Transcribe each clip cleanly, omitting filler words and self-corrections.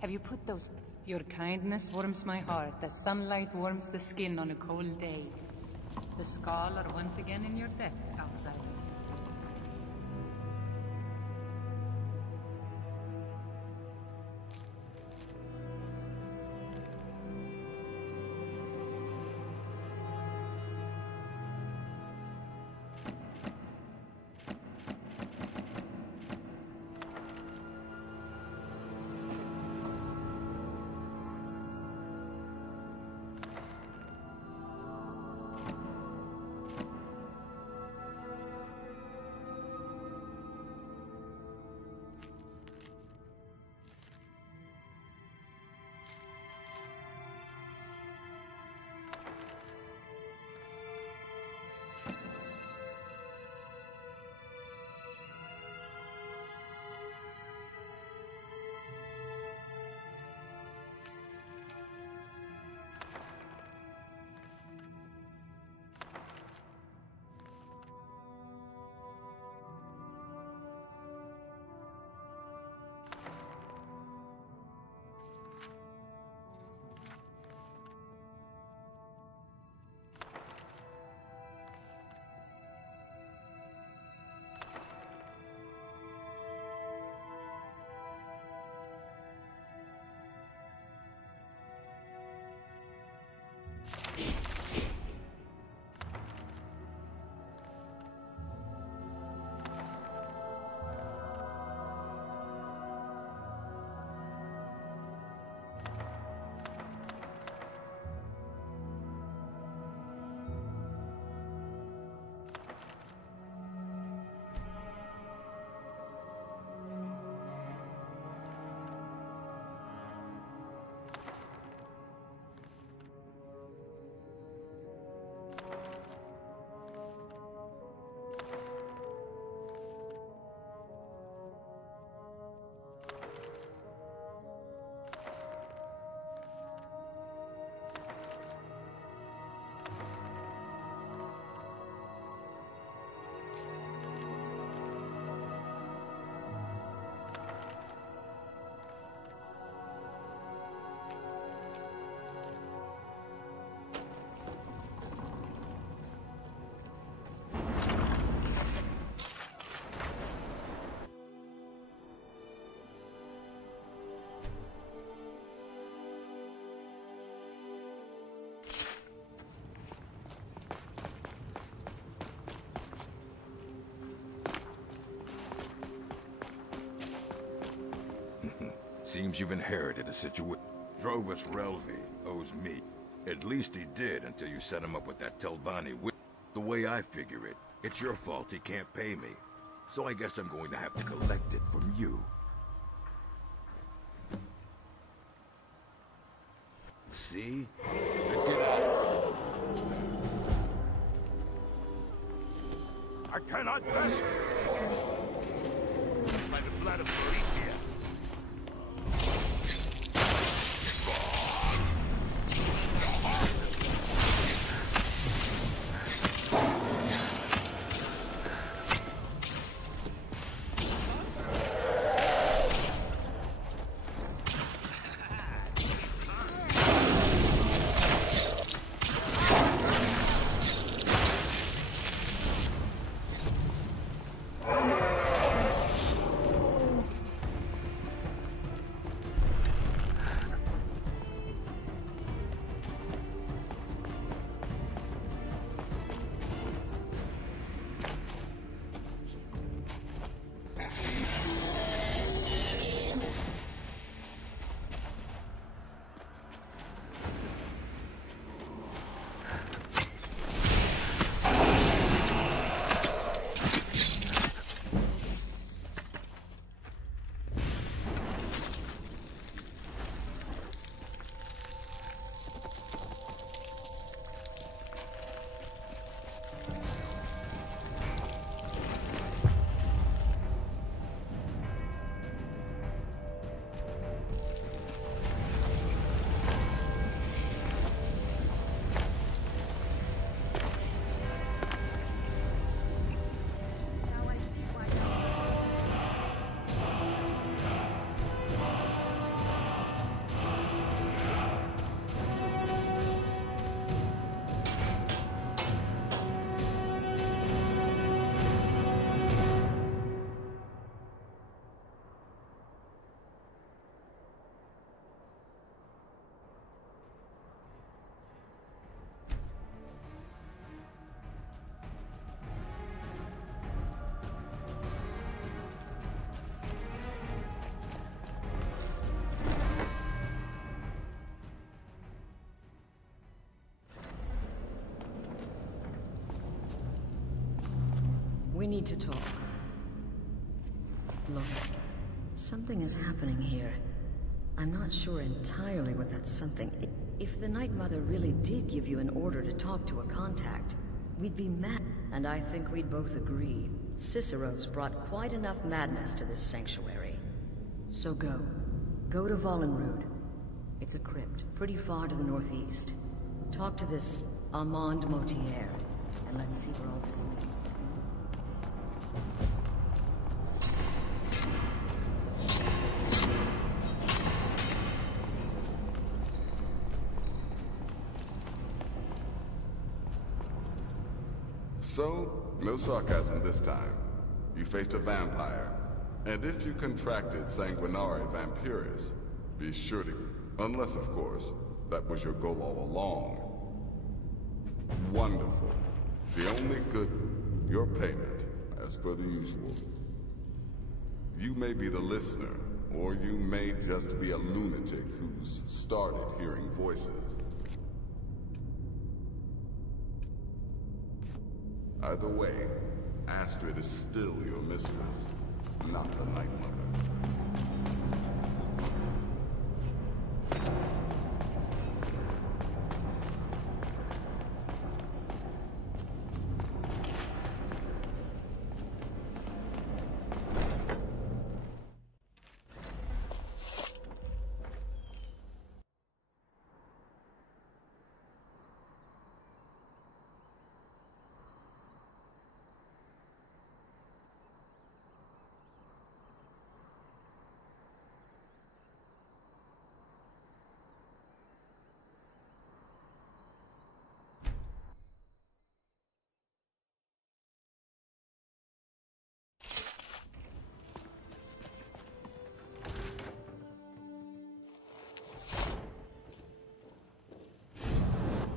Have you put those... Your kindness warms my heart as sunlight warms the skin on a cold day. The Skull are once again in your debt, outsider. Seems you've inherited a situation. Drovus Relvi owes me. At least he did until you set him up with that Telvanni. The way I figure it, it's your fault he can't pay me. So I guess I'm going to have to collect it from you. See? Now get out. I cannot rest. By the blood of Maria. to talk. Look, something is happening here. I'm not sure entirely what that something is. If the Night Mother really did give you an order to talk to a contact, we'd be mad. And I think we'd both agree. Cicero's brought quite enough madness to this sanctuary. So go. Go to Volenrud. It's a crypt, pretty far to the northeast. Talk to this Armand Motier, and let's see where all this leads. So, no sarcasm this time. You faced a vampire, and if you contracted Sanguinare Vampiris, be sure to... Unless, of course, that was your goal all along. Wonderful. The only good... Your payment, as per the usual. You may be the listener, or you may just be a lunatic who's started hearing voices. Either way, Astrid is still your mistress, not the Night Mother.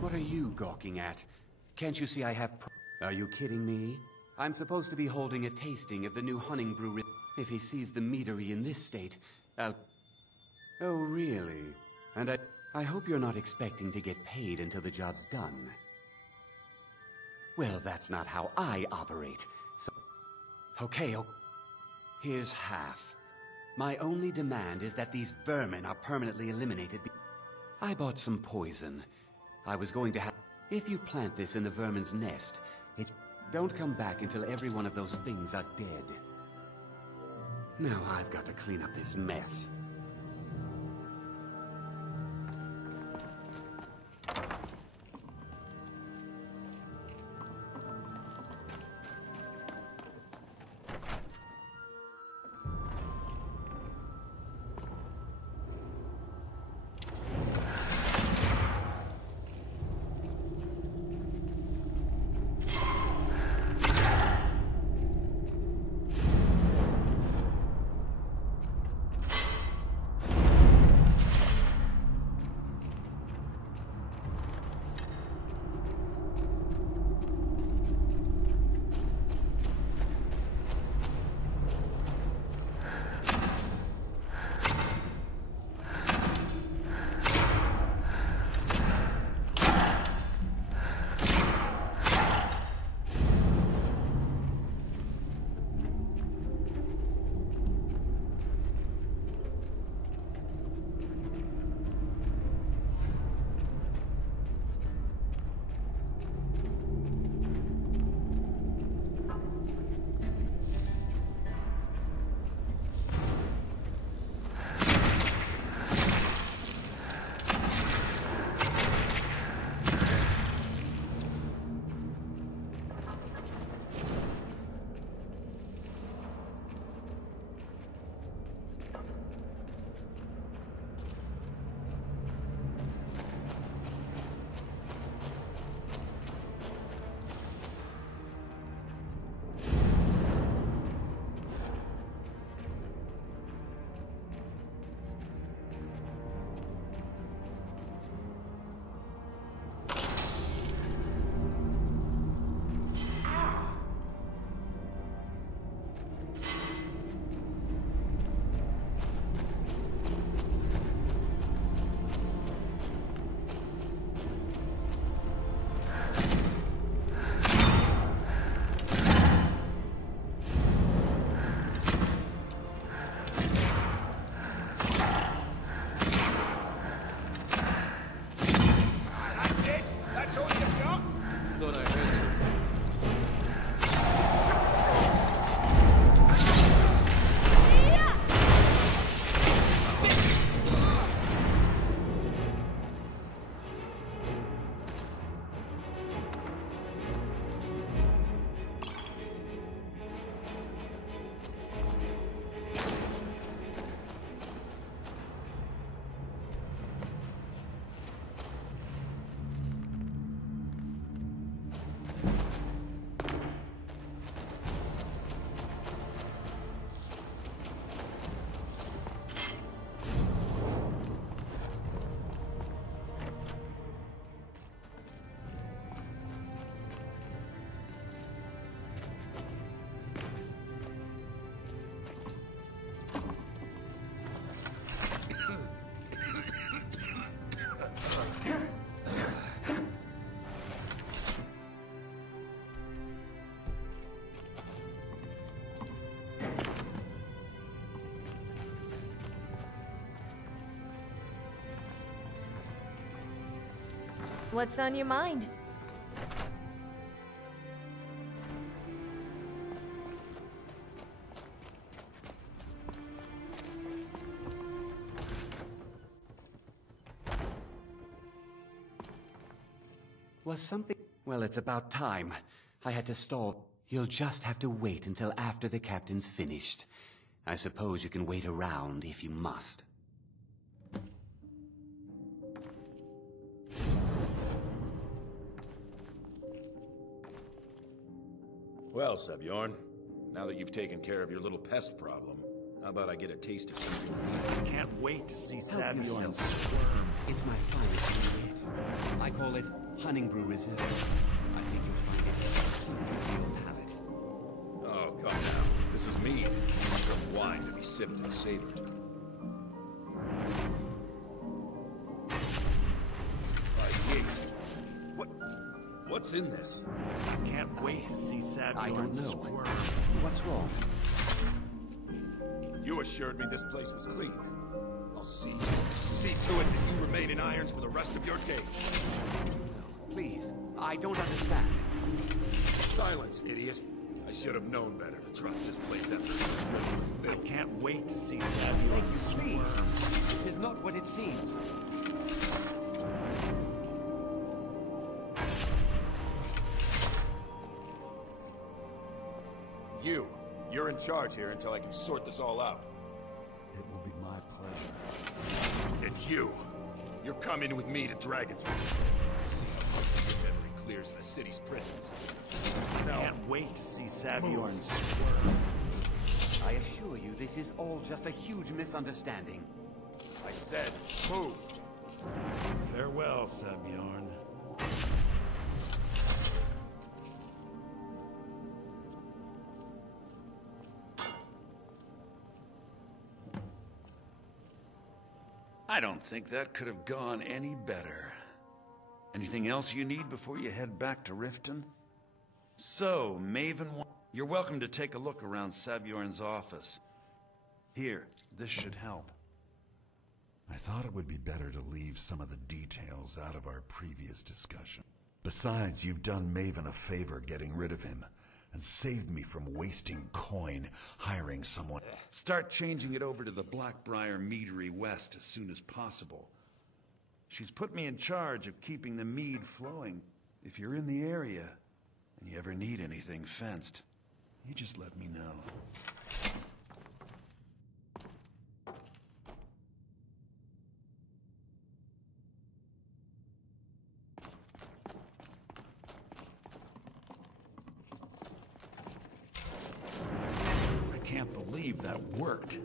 What are you gawking at? Can't you see I have Are you kidding me? I'm supposed to be holding a tasting of the new Hunning Brew. If he sees the meadery in this state, I'll... Oh, really? And I hope you're not expecting to get paid until the job's done. Well, that's not how I operate. So... Okay, here's half. My only demand is that these vermin are permanently eliminated. I bought some poison. I was going to have... If you plant this in the vermin's nest, don't come back until every one of those things are dead. Now I've got to clean up this mess. What's on your mind? Was something... Well, it's about time. I had to stall. You'll just have to wait until after the captain's finished. I suppose you can wait around if you must. Well, Sebjorn, now that you've taken care of your little pest problem, how about I get a taste of some of your meat? I can't wait to see Help Sabjorn yourself. squirm. It's my finest meal yet. I call it Honningbrew Reserve. I think you'll find it pleasing to your palate. Oh, come now. This is mead. Some wine to be sipped and savored. By Yeet. What's in this? I can't wait to see Sabjorn I don't know. squirm. What's wrong? You assured me this place was clean. I'll see to it that you remain in irons for the rest of your days. No, please. I don't understand. Silence, idiot. I should have known better to trust this place after I can't wait to see Sabjorn squirm. This is not what it seems. You're in charge here until I can sort this all out. It will be my pleasure. And you're coming with me to Dragon's Root. See how quickly your memory clears the city's prisons. I can't wait to see Sabjorn squirm. I assure you, this is all just a huge misunderstanding. I said, move. Farewell, Sabjorn. I don't think that could have gone any better. Anything else you need before you head back to Riften? So, Maven, you're welcome to take a look around Sabjorn's office. Here, this should help. I thought it would be better to leave some of the details out of our previous discussion. Besides, you've done Maven a favor getting rid of him, and saved me from wasting coin hiring someone. Start changing it over to the Blackbriar Meadery West as soon as possible. She's put me in charge of keeping the mead flowing. If you're in the area, and you ever need anything fenced, you just let me know. I can't believe that worked.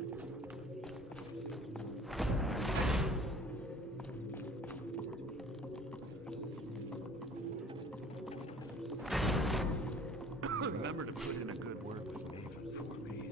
Remember to put in a good word with Maven for me.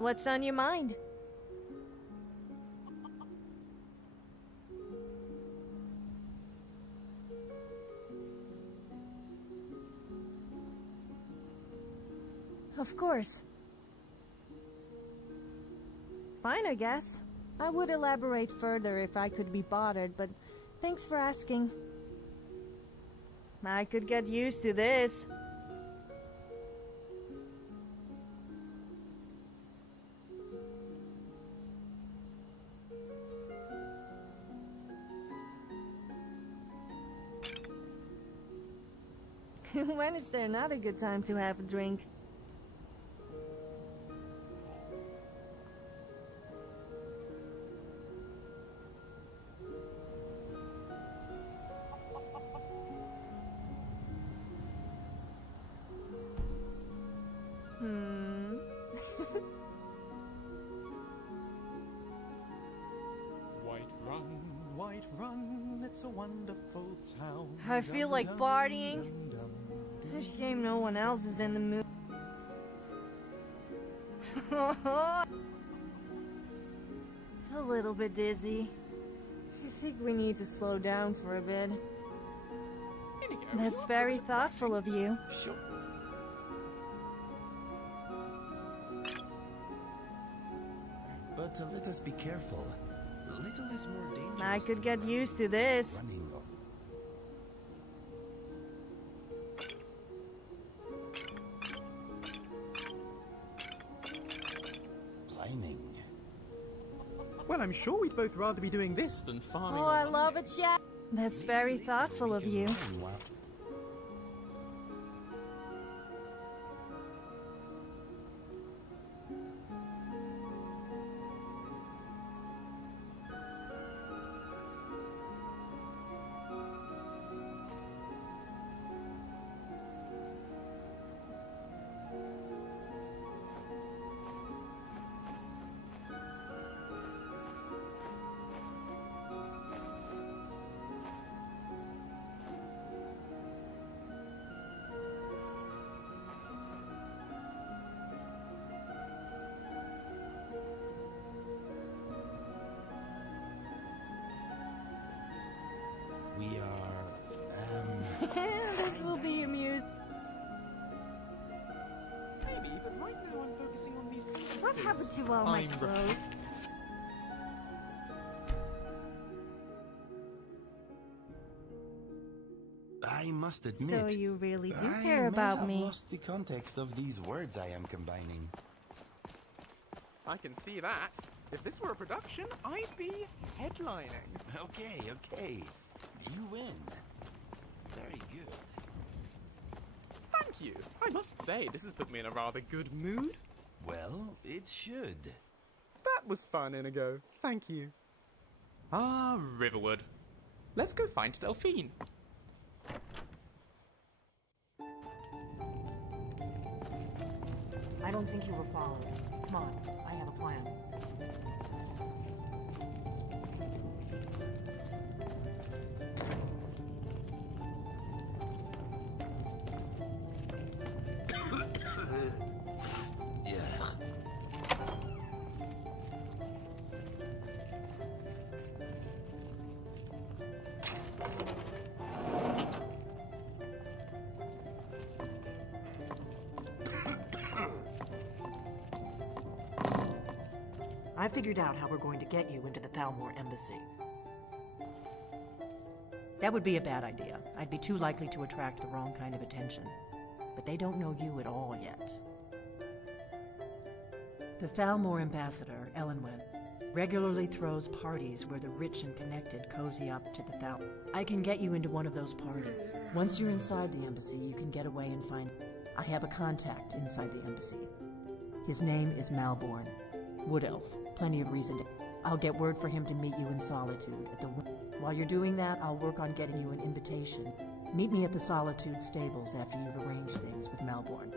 What's on your mind? Of course. Fine, I guess. I would elaborate further if I could be bothered, but thanks for asking. I could get used to this. When is there not a good time to have a drink? I feel like partying. Shame no one else is in the mood. A little bit dizzy. I think we need to slow down for a bit. That's very thoughtful of you. Sure. But let us be careful. Little is more dangerous. I could get used to this. Running. Climbing. Well, I'm sure we'd both rather be doing this than farming. Oh, I love it, Jack. That's very thoughtful of you. This will be amusing. Maybe, but right now I'm focusing on these things. What happened to all my clothes? I must admit. So you really do care about me. I lost the context of these words I am combining. I can see that. If this were a production, I'd be headlining. Okay. You win. Very good. Thank you. I must say, this has put me in a rather good mood. Well, it should. That was fun, Inigo. Thank you. Ah, Riverwood. Let's go find Delphine. I don't think you were followed. Come on, I have a plan. I figured out how we're going to get you into the Thalmor embassy. That would be a bad idea. I'd be too likely to attract the wrong kind of attention. But they don't know you at all yet. The Thalmor ambassador, Elenwen, regularly throws parties where the rich and connected cozy up to the Thal. I can get you into one of those parties. Once you're inside the embassy, you can get away and find... I have a contact inside the embassy. His name is Malborn. Wood Elf. Plenty of reason to... I'll get word for him to meet you in Solitude at the... While you're doing that, I'll work on getting you an invitation. Meet me at the Solitude stables after you've arranged things with Malborn.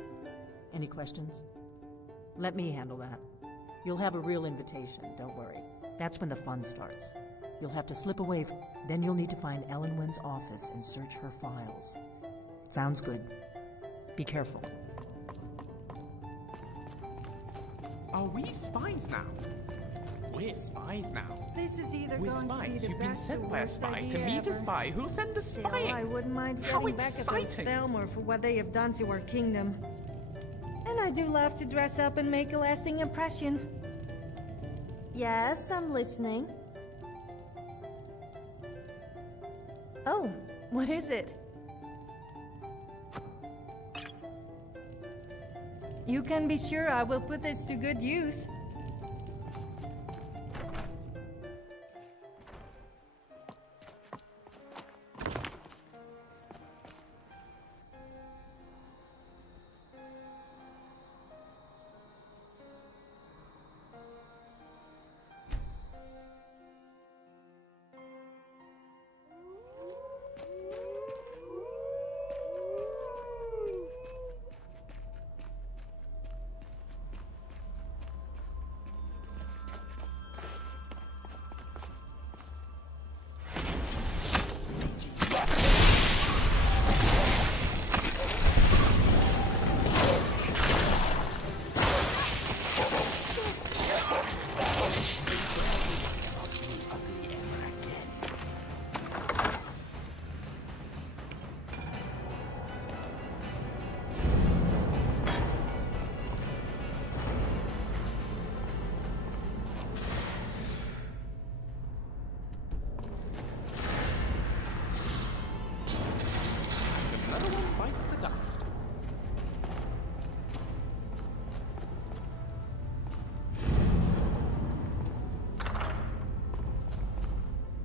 Any questions? Let me handle that. You'll have a real invitation, don't worry. That's when the fun starts. You'll have to slip away from... Then you'll need to find Elenwen's office and search her files. Sounds good. Be careful. Are we spies now? We're spies now. This is either We're going spies. to be the You've been best sent or by a worst spy to idea meet a ever. spy who'll send us Still, spying. I wouldn't mind How getting back at those exciting. Thalmor for what they have done to our kingdom. And I do love to dress up and make a lasting impression. Yes, I'm listening. Oh, what is it? You can be sure I will put this to good use.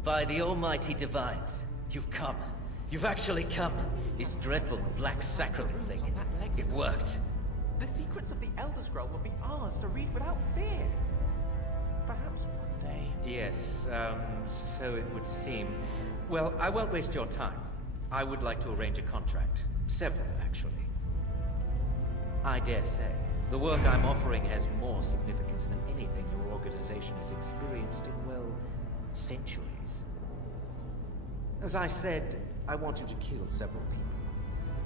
By the almighty divines, you've come. You've actually come. This dreadful black sacrilege thing. It worked. The secrets of the Elder Scroll will be ours to read without fear. Perhaps one day. Yes, so it would seem. Well, I won't waste your time. I would like to arrange a contract. Several, actually. I dare say, the work I'm offering has more significance than anything your organization has experienced in, well, centuries. As I said, I want you to kill several people.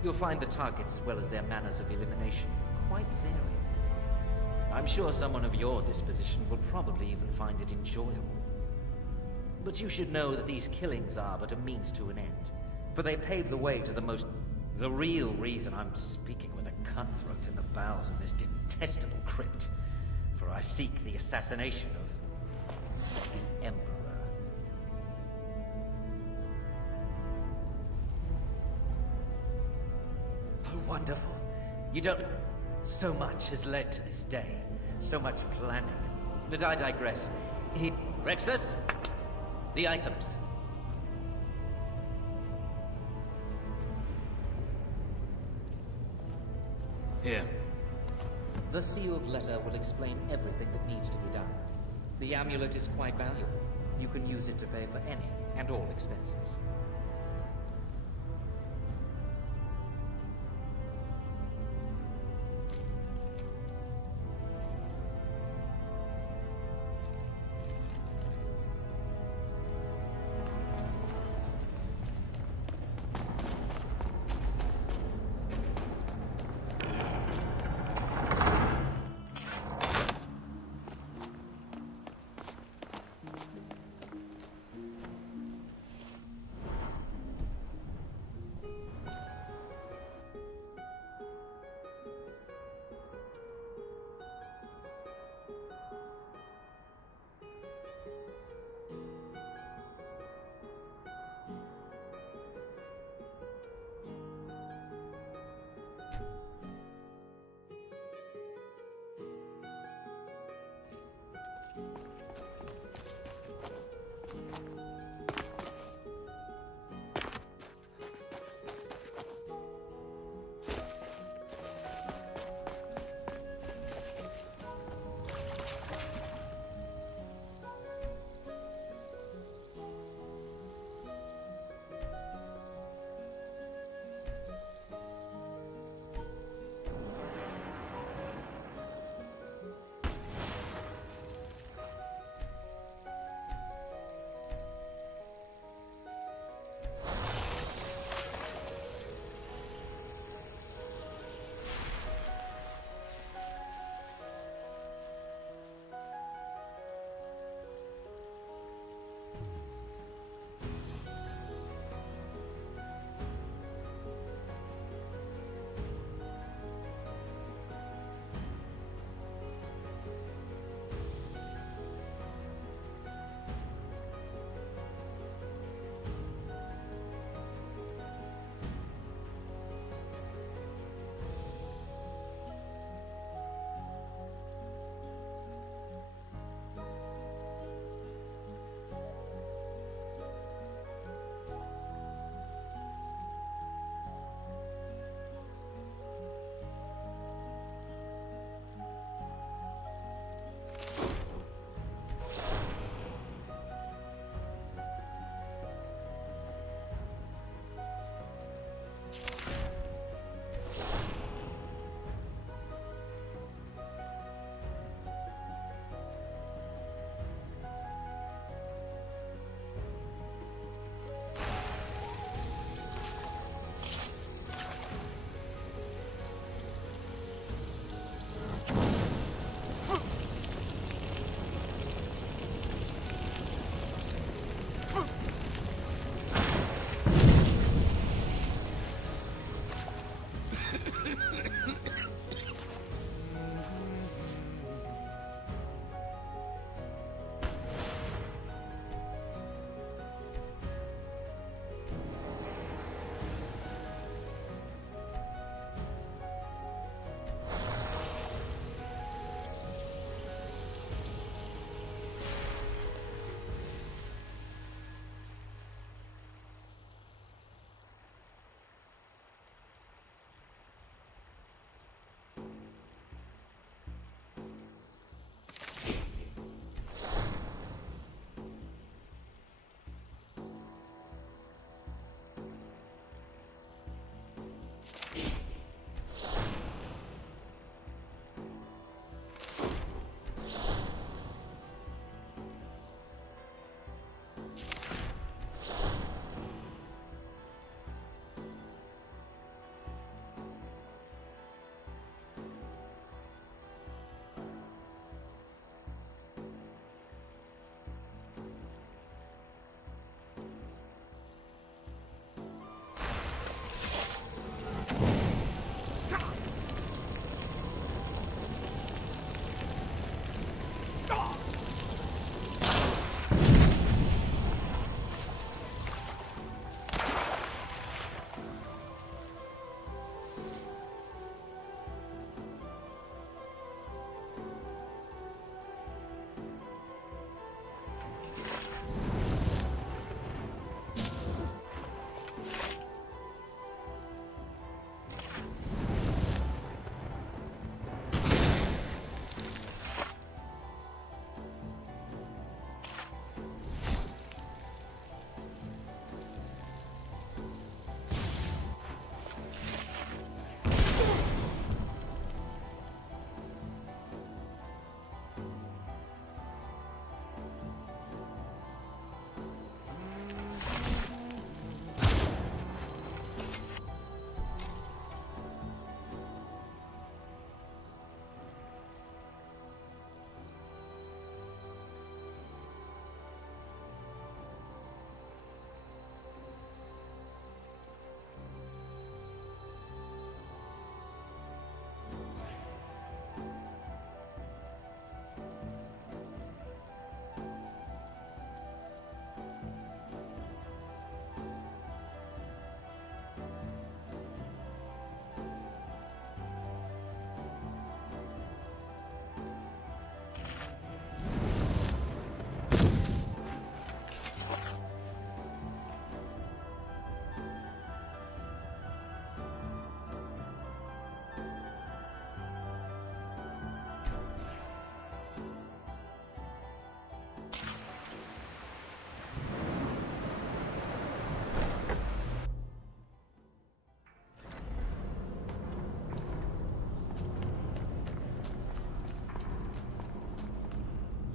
You'll find the targets as well as their manners of elimination quite varied. I'm sure someone of your disposition would probably even find it enjoyable. But you should know that these killings are but a means to an end, for they pave the way to the real reason I'm speaking with a cutthroat in the bowels of this detestable crypt, for I seek the assassination of the Emperor. Oh, wonderful. You don't... So much has led to this day. So much planning. But I digress. Rexus? The items. Here. The sealed letter will explain everything that needs to be done. The amulet is quite valuable. You can use it to pay for any and all expenses.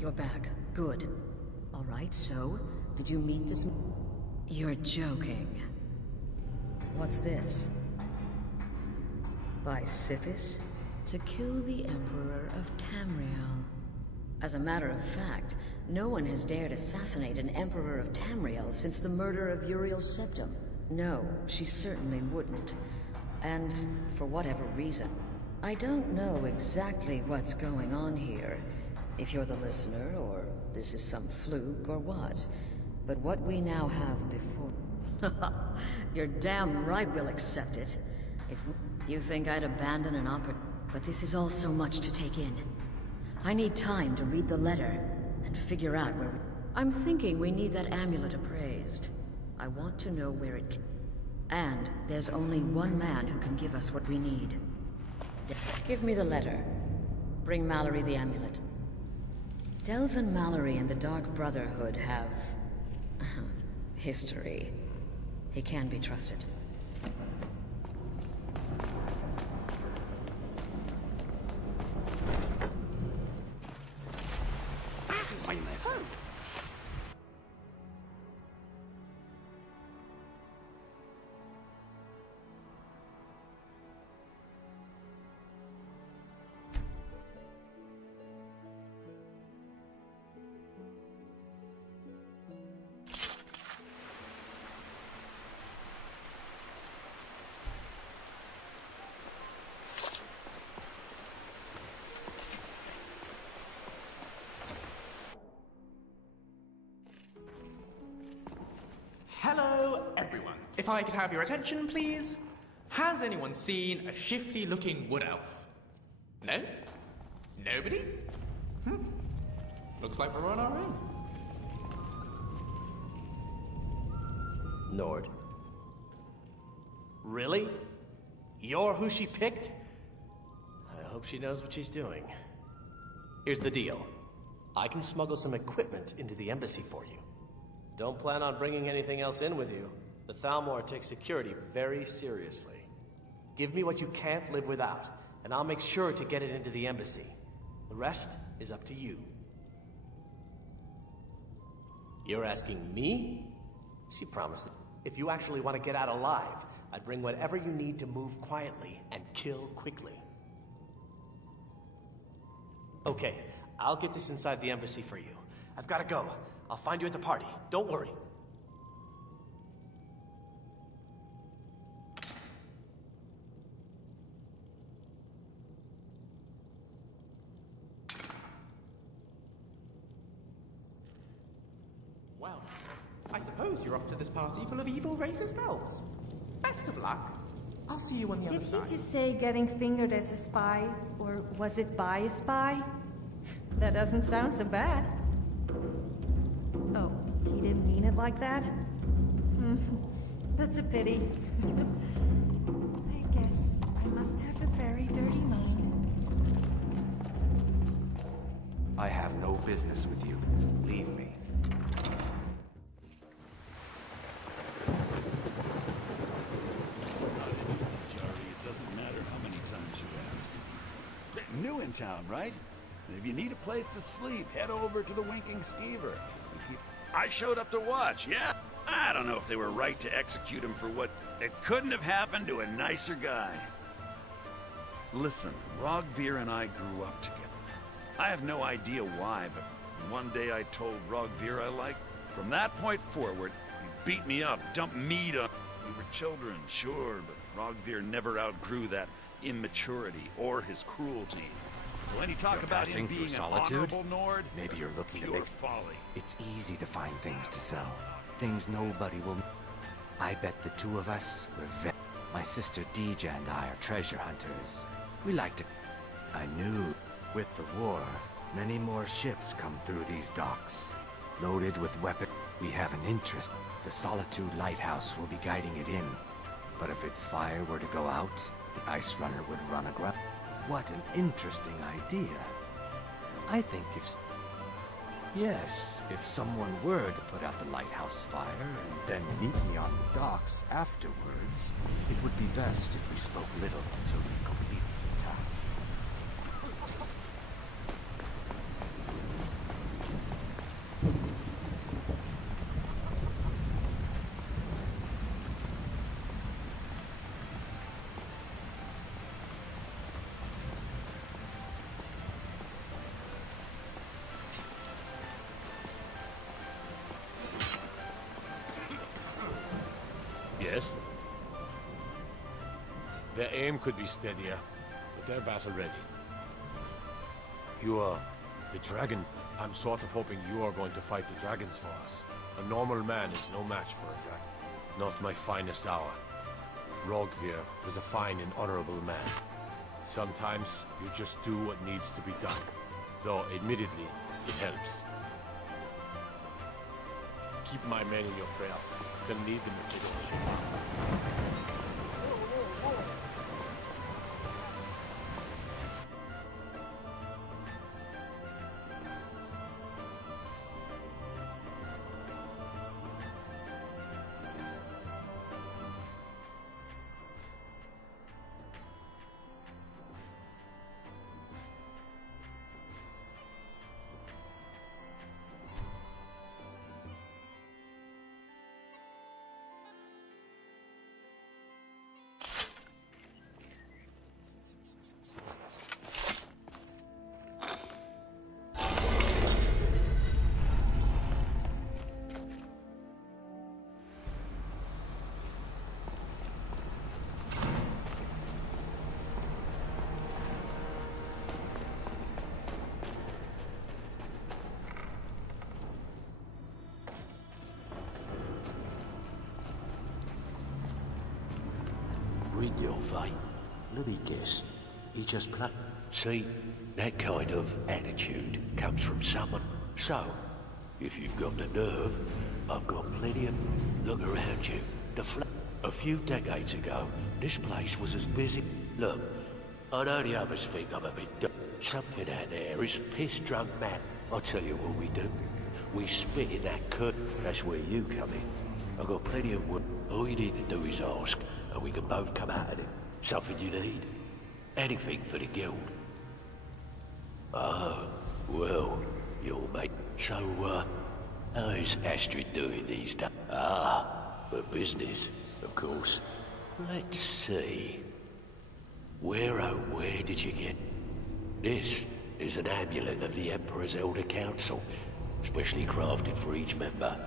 You're back. Good. All right, so, did you meet this... You're joking. What's this? By Sithis? To kill the Emperor of Tamriel. As a matter of fact, no one has dared assassinate an Emperor of Tamriel since the murder of Uriel's septum. No, she certainly wouldn't. And for whatever reason, I don't know exactly what's going on here, if you're the listener, or this is some fluke, or what. But what we now have before... You're damn right we'll accept it. If you think I'd abandon an but this is all so much to take in. I need time to read the letter, and figure out where I'm thinking we need that amulet appraised. I want to know where it... And there's only one man who can give us what we need. Give me the letter. Bring Mallory the amulet. Delvin Mallory and the Dark Brotherhood have... history. He can be trusted. Hello, everyone. If I could have your attention, please. Has anyone seen a shifty-looking wood elf? No? Nobody? Looks like we're on our own. Nord. Really? You're who she picked? I hope she knows what she's doing. Here's the deal. I can smuggle some equipment into the embassy for you. Don't plan on bringing anything else in with you. The Thalmor takes security very seriously. Give me what you can't live without, and I'll make sure to get it into the embassy. The rest is up to you. You're asking me? She promised that if you actually want to get out alive, I'd bring whatever you need to move quietly and kill quickly. Okay, I'll get this inside the embassy for you. I've got to go. I'll find you at the party. Don't worry. Well, I suppose you're off to this party full of evil racist elves. Best of luck. I'll see you on the other side. Did he just say getting fingered as a spy? Or was it by a spy? That doesn't sound so bad. Oh, he didn't mean it like that? That's a pity. I guess I must have a very dirty mind. I have no business with you. Leave me. New in town, right? If you need a place to sleep, head over to the Winking Skeever. I showed up to watch, yeah. I don't know if they were right to execute him for what... It couldn't have happened to a nicer guy. Listen, Rogvir and I grew up together. I have no idea why, but one day I told Rogvir I liked. From that point forward, he beat me up, dumped meat on... We were children, sure, but Rogvir never outgrew that immaturity or his cruelty. So when you talk about him being an honorable Nord, maybe you're looking to pure folly. It's easy to find things to sell. Things nobody will... I bet the two of us were My sister Deja and I are treasure hunters. We like to... I knew. With the war, many more ships come through these docks. Loaded with weapons. We have an interest. The Solitude Lighthouse will be guiding it in. But if its fire were to go out, the Ice Runner would run aground. What an interesting idea. I think if someone were to put out the lighthouse fire and then meet me on the docks afterwards, it would be best if we spoke little until we completed the task. Yes? Their aim could be steadier, but they're battle-ready. You are the dragon. I'm sort of hoping you are going to fight the dragons for us. A normal man is no match for a dragon. Not my finest hour. Rogvir was a fine and honorable man. Sometimes you just do what needs to be done. Though, admittedly, it helps. Keep my men in your prayers. They'll need them if they don't show up. Read your fate. Let me guess. He just See, that kind of attitude comes from someone. So, if you've got the nerve, I've got plenty of... Look around you. A few decades ago, this place was as busy... Look, I know the others think I'm a bit dumb. Something out there is piss-drunk mad. I'll tell you what we do. We spit in that curtain. That's where you come in. I've got plenty of work. All you need to do is ask, and we can both come out of it. Something you need? Anything for the guild. Oh, well, you'll make... So, how's Astrid doing these days? For business, of course. Let's see. Where, oh, where did you get... This is an amulet of the Emperor's Elder Council, specially crafted for each member,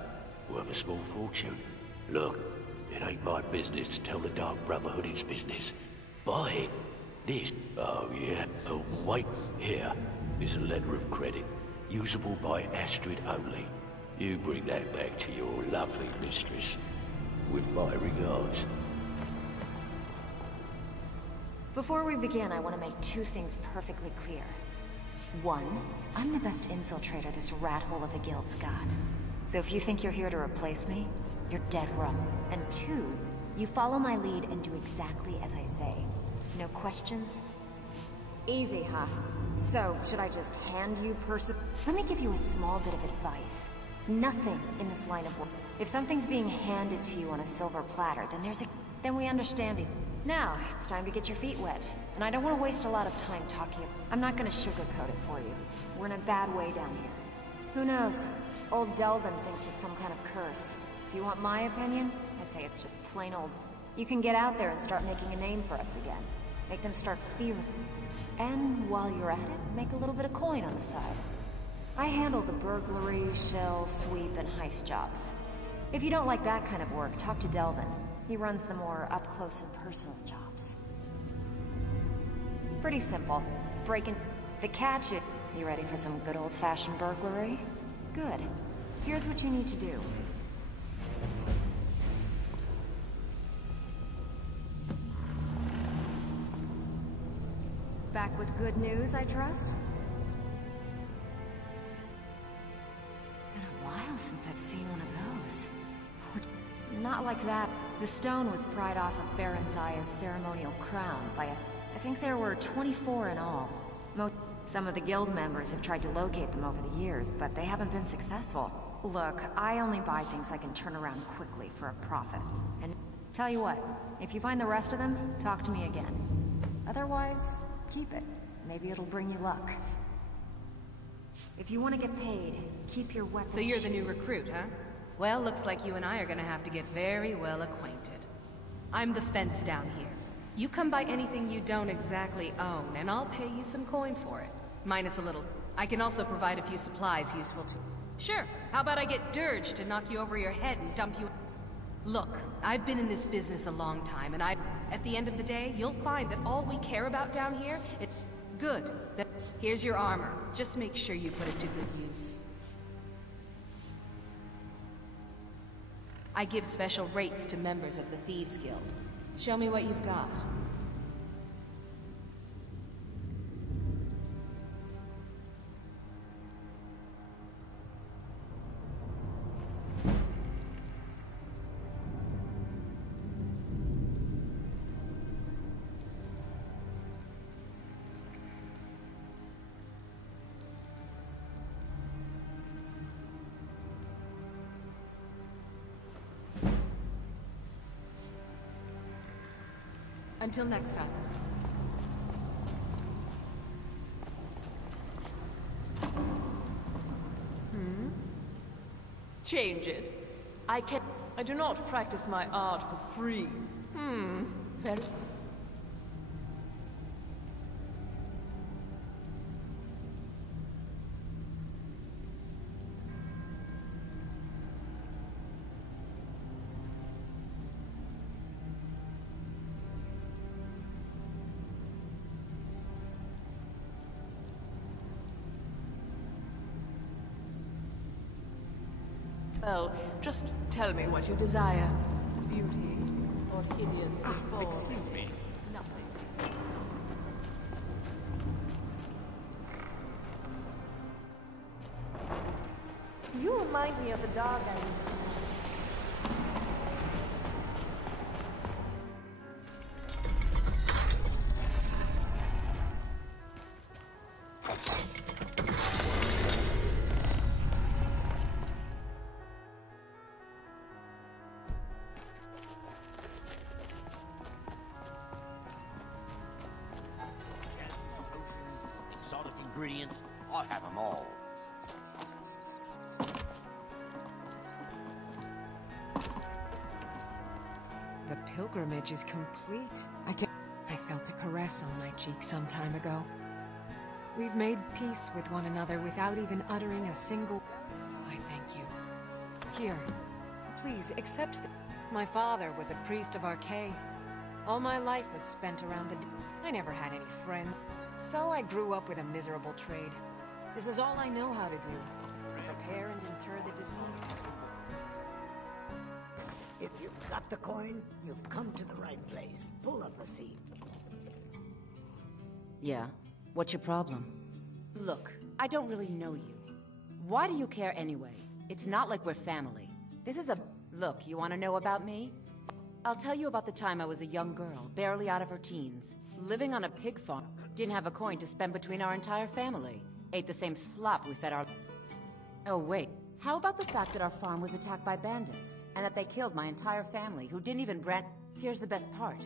worth a small fortune. Look, it ain't my business to tell the Dark Brotherhood its business. Buy it. This... Oh, yeah. Oh, wait. Here is a letter of credit, usable by Astrid only. You bring that back to your lovely mistress. With my regards. Before we begin, I want to make two things perfectly clear. One, I'm the best infiltrator this rat hole of a guild's got. So if you think you're here to replace me, you're dead wrong. And two, you follow my lead and do exactly as I say. No questions? Easy, huh? So, should I just hand you Let me give you a small bit of advice. Nothing in this line of work. If something's being handed to you on a silver platter, then we understand it. Now, it's time to get your feet wet. And I don't want to waste a lot of time talking. I'm not going to sugarcoat it for you. We're in a bad way down here. Who knows? Old Delvin thinks it's some kind of curse. If you want my opinion, I'd say it's just plain old. You can get out there and start making a name for us again. Make them start fearing. And while you're at it, make a little bit of coin on the side. I handle the burglary, shell, sweep, and heist jobs. If you don't like that kind of work, talk to Delvin. He runs the more up-close and personal jobs. Pretty simple. Breaking... The catch is... You ready for some good old-fashioned burglary? Good. Here's what you need to do. Back with good news, I trust? Been a while since I've seen one of those. Not like that. The stone was pried off of Baron Zaya's ceremonial crown by I think there were 24 in all. Some of the guild members have tried to locate them over the years, but they haven't been successful. Look, I only buy things I can turn around quickly for a profit. And tell you what, if you find the rest of them, talk to me again. Otherwise, keep it. Maybe it'll bring you luck. If you want to get paid, keep your weapons... So you're the new recruit, huh? Well, looks like you and I are gonna have to get very well acquainted. I'm the fence down here. You come by anything you don't exactly own, and I'll pay you some coin for it. Minus a little. I can also provide a few supplies useful to... Sure, how about I get Dirge to knock you over your head and dump you... Look, I've been in this business a long time, and at the end of the day, you'll find that all we care about down here is good. Here's your armor. Just make sure you put it to good use. I give special rates to members of the Thieves Guild. Show me what you've got. Until next time. Change it. I do not practice my art for free. Very... Well, just tell me what you desire. Beauty or hideous deform. Excuse me. Nothing. You remind me of a dog I used to know. Exotic ingredients, I have them all. The pilgrimage is complete. I felt a caress on my cheek some time ago. We've made peace with one another without even uttering a single... I thank you. Here, please accept my father was a priest of Archay. All my life was spent around the... I never had any friends. So I grew up with a miserable trade. This is all I know how to do. Prepare and inter the deceased. If you've got the coin, you've come to the right place. Pull up a seat. Yeah? What's your problem? Look, I don't really know you. Why do you care anyway? It's not like we're family. This is a... Look, you want to know about me? I'll tell you about the time I was a young girl, barely out of her teens, living on a pig farm. Didn't have a coin to spend between our entire family. Ate the same slop we fed our... Oh, wait. How about the fact that our farm was attacked by bandits, and that they killed my entire family, who didn't even brand... Here's the best part.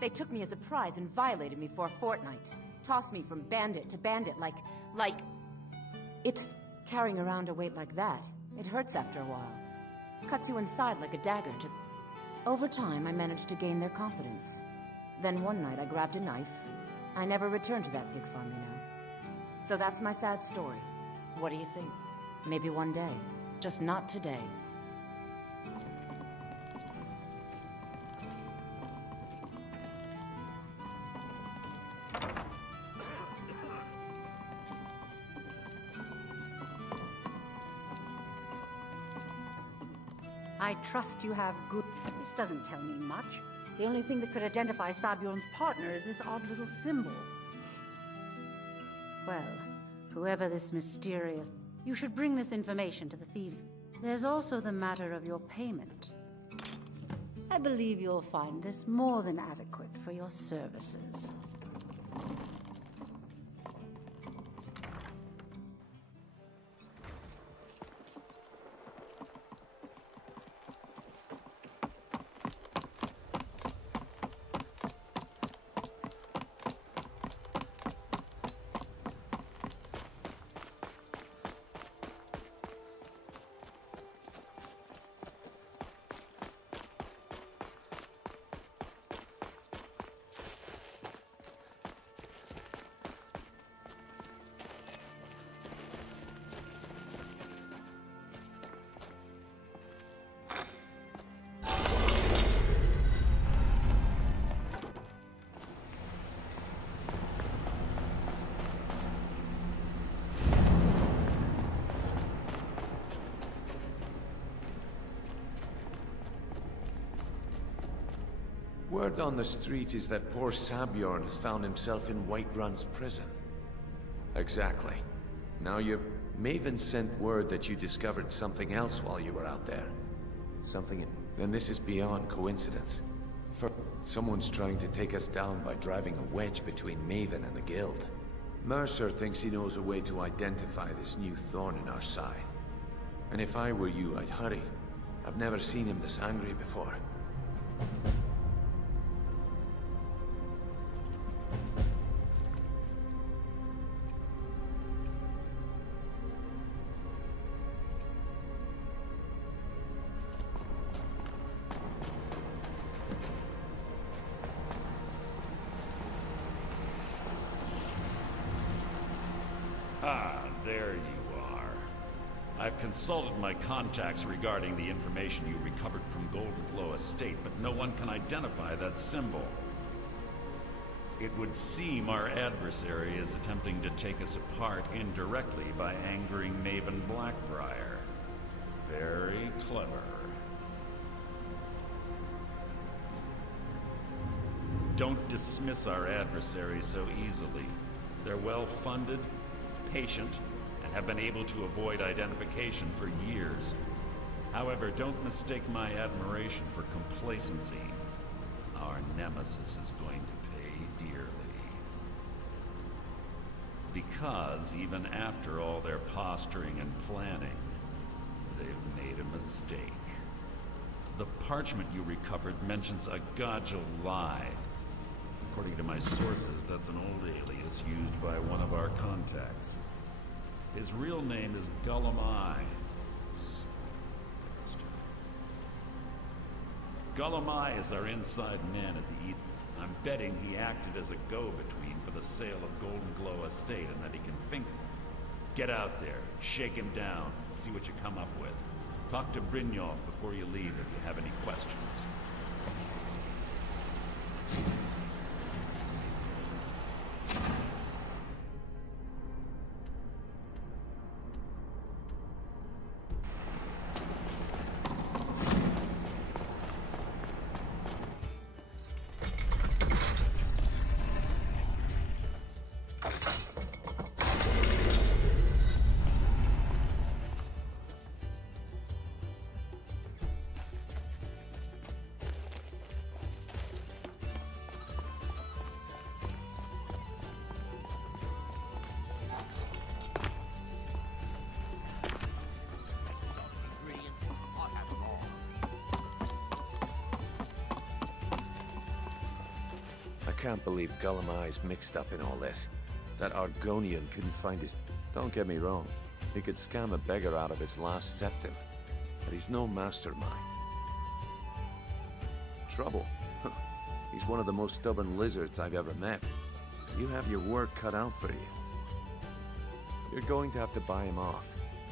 They took me as a prize and violated me for a fortnight. Tossed me from bandit to bandit like... It's... Carrying around a weight like that, it hurts after a while. Cuts you inside like a dagger to... Over time, I managed to gain their confidence. Then one night, I grabbed a knife. I never returned to that pig farm, you know. So that's my sad story. What do you think? Maybe one day. Just not today. I trust you have good... This doesn't tell me much. The only thing that could identify Sabjorn's partner is this odd little symbol. Well, whoever this mysterious... You should bring this information to the thieves. There's also the matter of your payment. I believe you'll find this more than adequate for your services. word on the street is that poor Sabjorn has found himself in Whiterun's prison. Exactly. Now Maven sent word that you discovered something else while you were out there. And this is beyond coincidence. Someone's trying to take us down by driving a wedge between Maven and the Guild. Mercer thinks he knows a way to identify this new thorn in our side. And if I were you, I'd hurry. I've never seen him this angry before. There you are. I've consulted my contacts regarding the information you recovered from Golden Glow Estate, but no one can identify that symbol. It would seem our adversary is attempting to take us apart indirectly by angering Maven Blackbriar. Very clever. Don't dismiss our adversary so easily. They're well-funded, patient, and have been able to avoid identification for years. However, don't mistake my admiration for complacency. Our nemesis is going to pay dearly. Because even after all their posturing and planning, they've made a mistake. The parchment you recovered mentions a Godjal lie. According to my sources, that's an old alias used by one of our contacts. His real name is Gullumai. Gullumai is our inside man at the Eden. I'm betting he acted as a go-between for the sale of Golden Glow Estate and that he can think. Get out there, shake him down, and see what you come up with. Talk to Brynjolf before you leave if you have any questions. I can't believe Gullumai's mixed up in all this. That Argonian couldn't find his... Don't get me wrong. He could scam a beggar out of his last septim. But he's no mastermind. Trouble? He's one of the most stubborn lizards I've ever met. You have your work cut out for you. You're going to have to buy him off.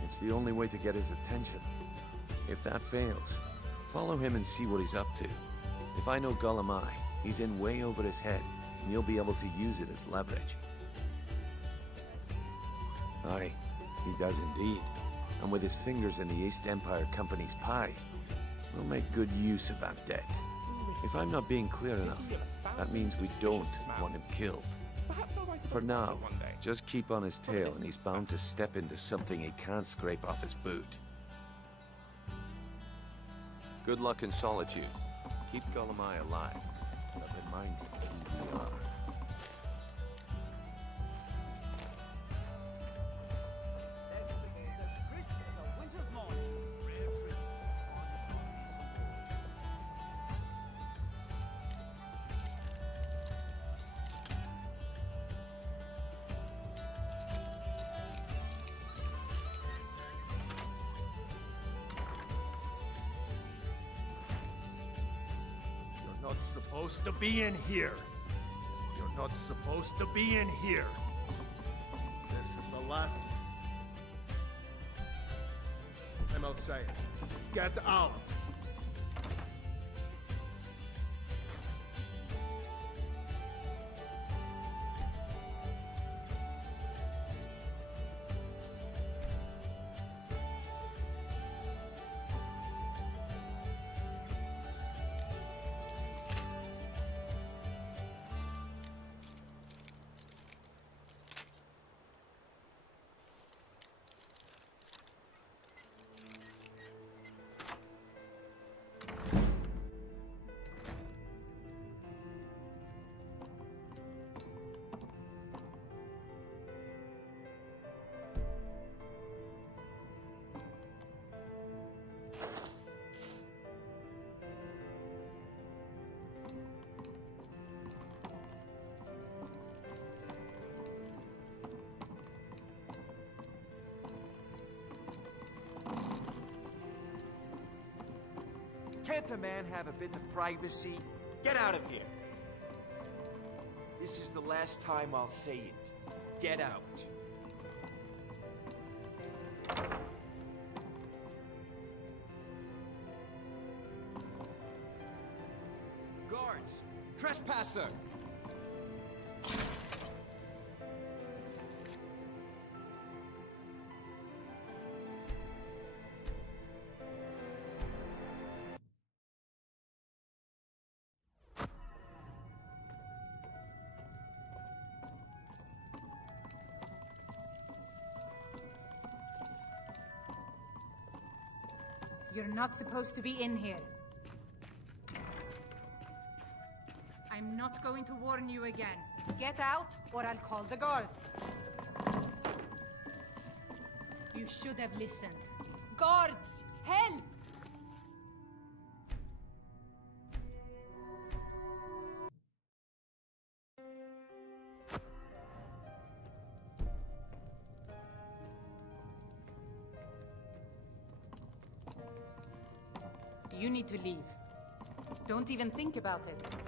It's the only way to get his attention. If that fails, follow him and see what he's up to. If I know Gullumai, he's in way over his head, and you'll be able to use it as leverage. Aye, he does indeed. And with his fingers in the East Empire Company's pie, we'll make good use of that debt. If I'm not being clear enough, that means we don't want him killed. For now, just keep on his tail and he's bound to step into something he can't scrape off his boot. Good luck in solitude. Keep Gullumai alive. But remind him who we are. Supposed to be in here. You're not supposed to be in here. This is the last. I'll say, get out. Can't a man have a bit of privacy? Get out of here! This is the last time I'll say it. Get out. Guards! Trespasser! You're not supposed to be in here. I'm not going to warn you again. Get out, or I'll call the guards. You should have listened. Guards! Help! You need to leave. Don't even think about it.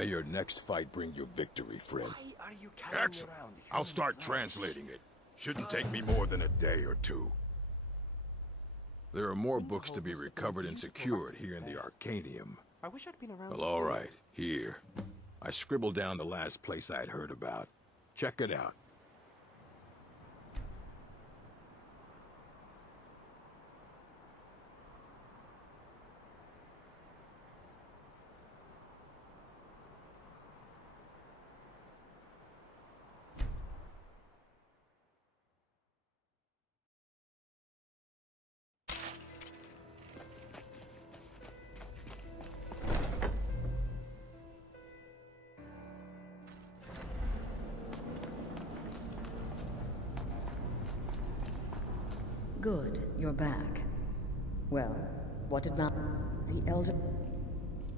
May your next fight bring you victory, friend. Why are you carrying Excellent. around I'll human start flesh? translating it. Shouldn't take me more than a day or two. There are more books to be recovered and secured here in the Arcanium. I wish I'd been around. Well, all right. Here. I scribbled down the last place I'd heard about. Check it out. Good, you're back. Well, what did the elder...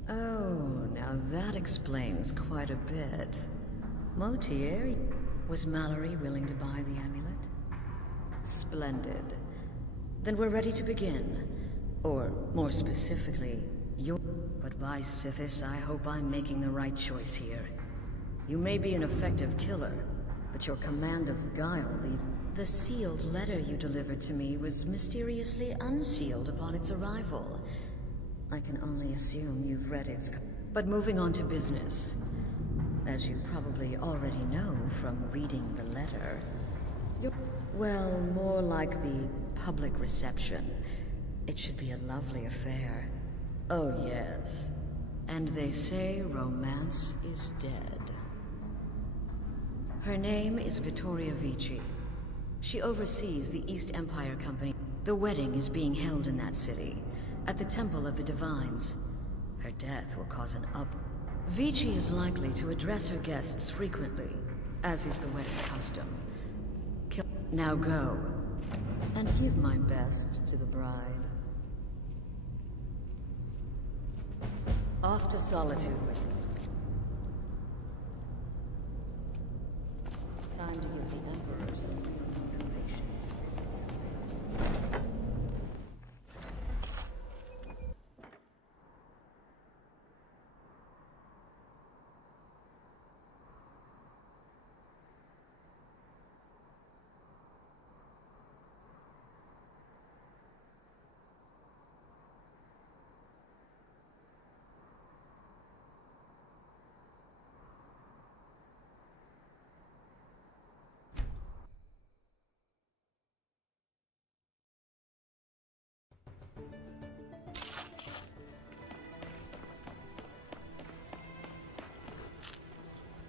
Oh, now that explains quite a bit. Motier, was Mallory willing to buy the amulet? Splendid. Then we're ready to begin. Or, more specifically, your... But by Sithis, I hope I'm making the right choice here. You may be an effective killer, but your command of guile lead... The sealed letter you delivered to me was mysteriously unsealed upon its arrival. I can only assume you've read its... But moving on to business. As you probably already know from reading the letter, well, more like the public reception. It should be a lovely affair. Oh, yes. And they say romance is dead. Her name is Vittoria Vici. She oversees the East Empire Company. The wedding is being held in that city, at the Temple of the Divines. Her death will cause an up... Vici is likely to address her guests frequently, as is the wedding custom. Now go, and give my best to the bride. Off to solitude with you. Time to give the Emperor some motivation to visits.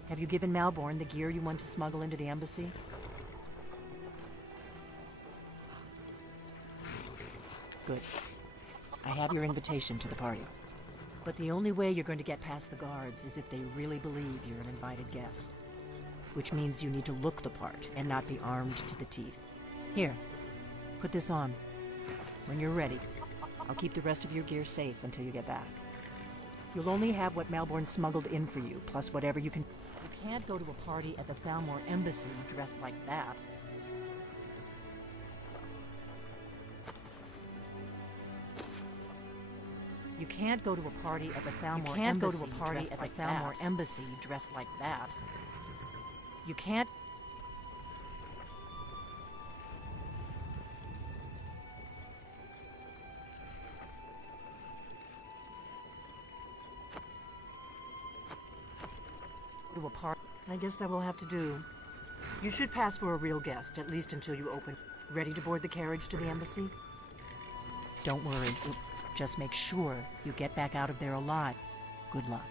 Have you given Malborn the gear you want to smuggle into the embassy? Good. I have your invitation to the party. But the only way you're going to get past the guards is if they really believe you're an invited guest. Which means you need to look the part and not be armed to the teeth. Here, put this on. When you're ready, I'll keep the rest of your gear safe until you get back. You'll only have what Malborn smuggled in for you, plus whatever you can... You can't go to a party at the Thalmor Embassy dressed like that. You can't go to a party at the Thalmor Embassy dressed like that. You can't... to a party. I guess that will have to do. You should pass for a real guest, at least until you open. Ready to board the carriage to the embassy? Don't worry. Just make sure you get back out of there alive. Good luck.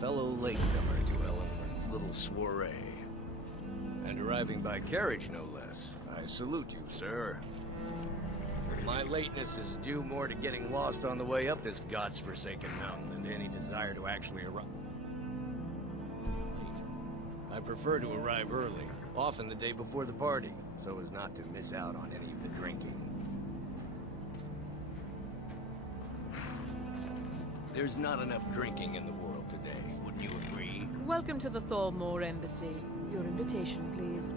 Fellow latecomer to Ellen's little soiree. And arriving by carriage, no less. I salute you, sir. My lateness is due more to getting lost on the way up this god's-forsaken mountain than to any desire to actually arrive. I prefer to arrive early, often the day before the party, so as not to miss out on any of the drinking. There's not enough drinking in the world today, wouldn't you agree? Welcome to the Thormore Embassy. Your invitation, please.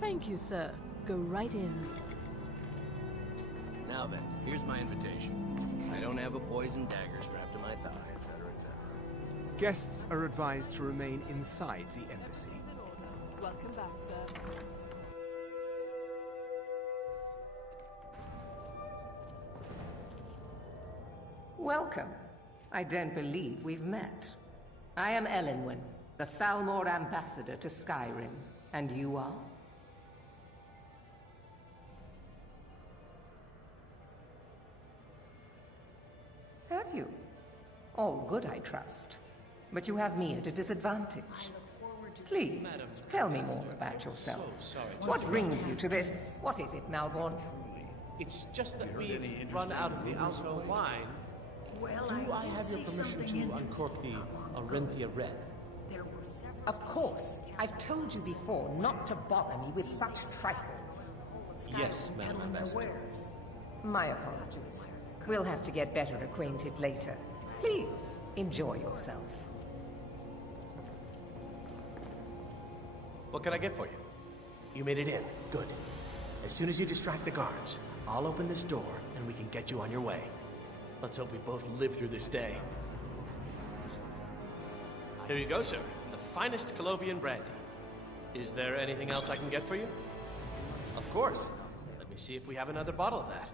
Thank you, sir. Go right in. Now then, here's my invitation. I don't have a poison dagger strapped to my thigh, etc., etc. Guests are advised to remain inside the embassy. Welcome back, sir. Welcome. I don't believe we've met. I am Elenwen, the Thalmor ambassador to Skyrim. And you are? Have you? All good, I trust. But you have me at a disadvantage. Please, tell me more about yourself. What brings you to this? What is it, Malborn? It's just that we've run out of the alcohol wine. Well, Do I have your permission to uncork the Arenthia Red? Of course. I've told you before not to bother me with such trifles. Yes, Madam Ambassador. My apologies. We'll have to get better acquainted later. Please, enjoy yourself. What can I get for you? You made it in. Good. As soon as you distract the guards, I'll open this door and we can get you on your way. Let's hope we both live through this day. Here you go, sir. The finest Colobian brandy. Is there anything else I can get for you? Of course. Let me see if we have another bottle of that.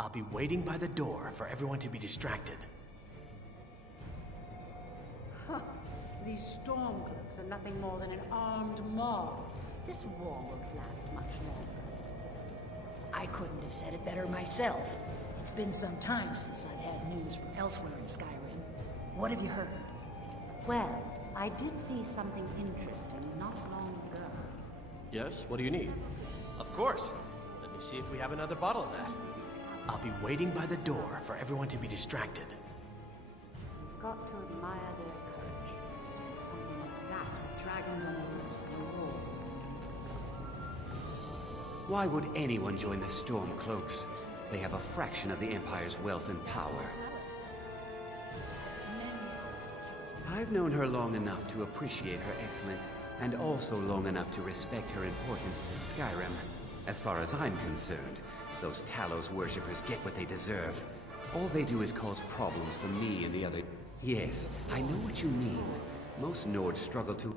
I'll be waiting by the door for everyone to be distracted. Huh. These stormcloaks are nothing more than an armed mob. This war won't last much longer. I couldn't have said it better myself. It's been some time since I've had news from elsewhere in Skyrim. What have you heard? Well, I did see something interesting not long ago. Yes? What do you need? Of course. Let me see if we have another bottle of that. I'll be waiting by the door for everyone to be distracted. You've got to admire their courage. Something like that with dragons on the roofs of the wall. Why would anyone join the Stormcloaks? They have a fraction of the Empire's wealth and power. I've known her long enough to appreciate her excellence, and also long enough to respect her importance to Skyrim. As far as I'm concerned, those Talos worshippers get what they deserve. All they do is cause problems for me and the other... Yes, I know what you mean. Most Nords struggle to...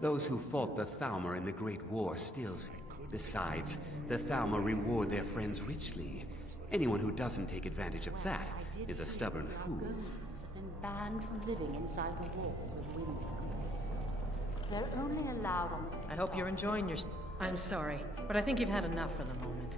Those who fought the Thalmor in the Great War still... Besides, the Thalmor reward their friends richly. Anyone who doesn't take advantage of that is a stubborn fool. Have been banned from living inside the walls of Windhelm. They're only allowed on the... I hope you're enjoying your... I'm sorry, but I think you've had enough for the moment.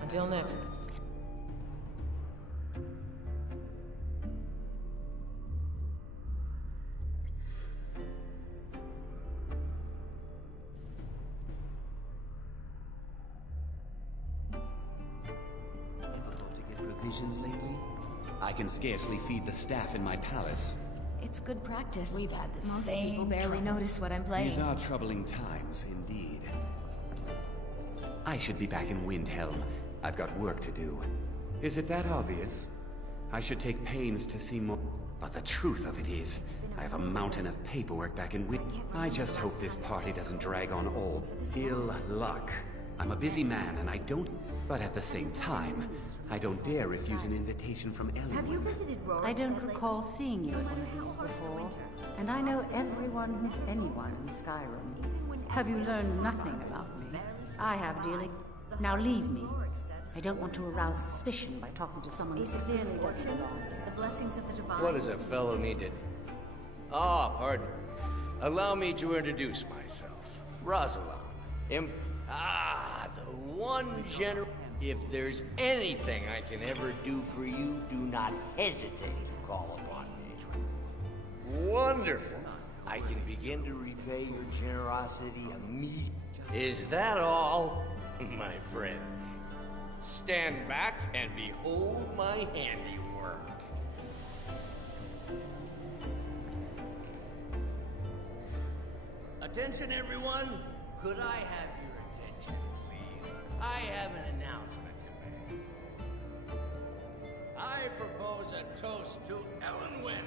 Until next. Difficult to get provisions lately? I can scarcely feed the staff in my palace. It's good practice. We've had the Most same people barely troubles. notice what I'm playing. These are troubling times, indeed. I should be back in Windhelm. I've got work to do. Is it that obvious? I should take pains to see more... But the truth of it is, I have a mountain of paperwork back in I just hope this party doesn't drag on all. Ill luck. I'm a busy man and I don't... But at the same time, I don't dare refuse an invitation from Ellie. Have you visited Rorikstead? I don't recall seeing you at one of these before. And I know everyone who's anyone in Skyrim. Have you learned nothing about me? I have, dearly. Now leave me. I don't want to arouse suspicion by talking to someone who clearly doesn't belong. The blessings of the divine. What does a fellow need to... Ah, pardon. Allow me to introduce myself. Rosalind. one general. If there's anything I can ever do for you, do not hesitate to call upon me. Wonderful. I can begin to repay your generosity immediately. Is that all, my friend? Stand back and behold my handiwork. Attention, everyone. Could I have your attention, please? I have an announcement to make. I propose a toast to Ellen Wynn,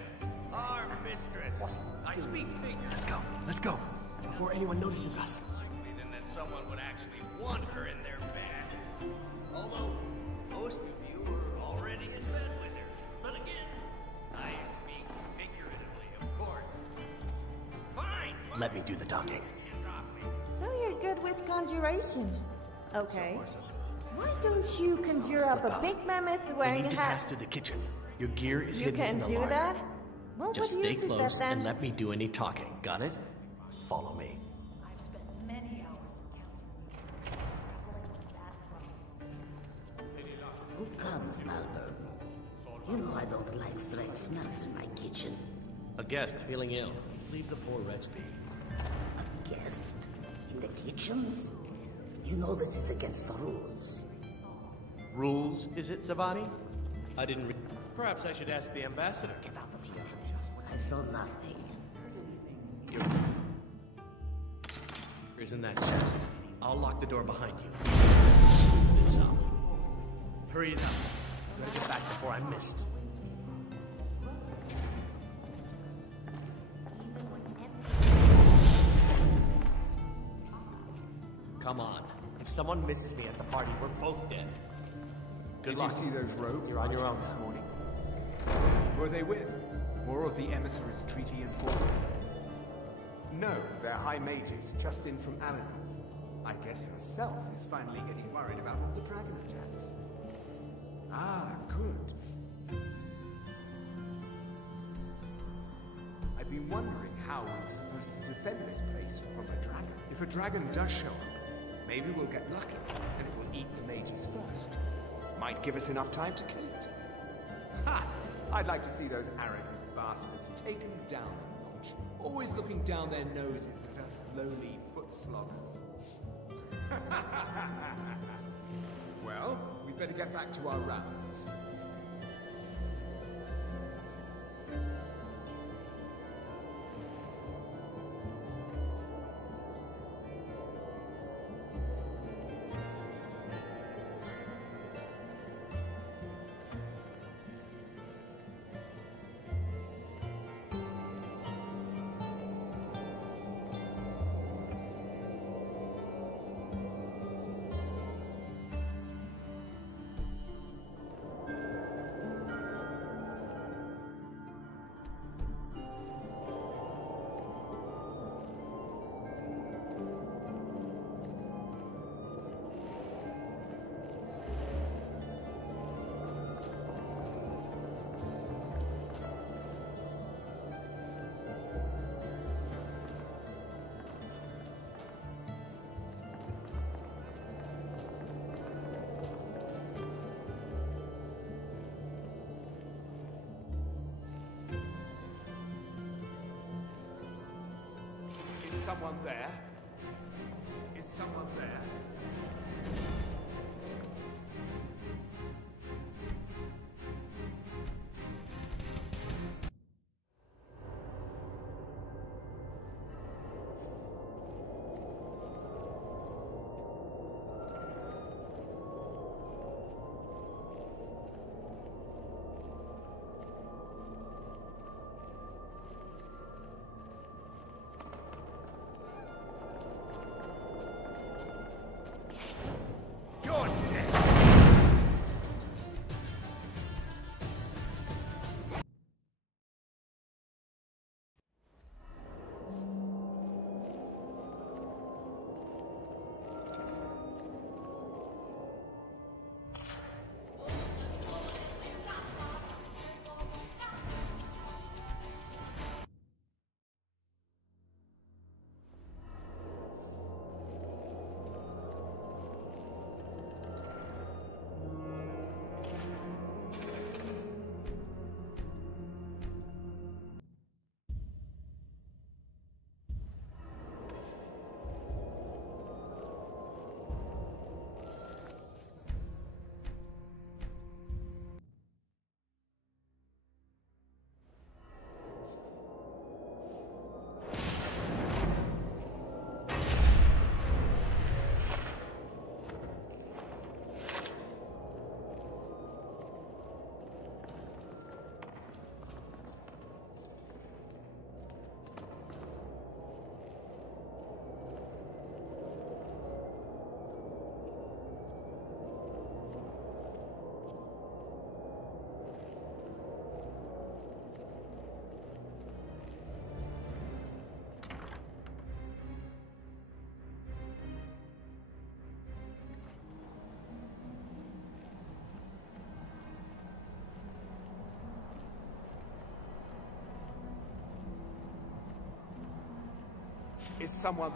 our mistress. I speak figures. Let's go. Before anyone notices us. Likely than that someone would actually want her in their bed. Although, most of you are already in bed with her. But again, I speak figuratively, of course. Fine. Let me do the talking. So you're good with conjuration. Okay. Why don't you conjure up a big mammoth We wearing need a to hat? pass through the kitchen. Your gear is You hidden can in the do larder. that? Well, Just what stay use is close that then? and let me do any talking. Got it? Follow me. I've spent many hours in counseling Who comes, Malvern? You know I don't like strange smells in my kitchen. A guest feeling ill. Leave the poor wretch be. A guest? In the kitchens? You know this is against the rules. Rules, is it, Zavani? I didn't Perhaps I should ask the ambassador. Get out of here. I saw nothing. Here's in that chest. I'll lock the door behind you. This up. Hurry it up. Gotta get back before I'm missed. Come on. If someone misses me at the party, we're both dead. Good luck. Did you see those robes? You're on your own this morning. Who are they with? More of the emissaries' treaty enforcers? No, they're high mages, just in from Alan. I guess herself is finally getting worried about all the dragon attacks. Ah, good. I've been wondering how we're supposed to defend this place from a dragon. If a dragon does show up, maybe we'll get lucky, and it will eat the mages first. Might give us enough time to kill it. Ha! I'd like to see those arrogant bastards taken down a notch. Always looking down their noses at us lowly foot sloggers. Well, we'd better get back to our rounds. Is someone there? Is someone there? Is someone...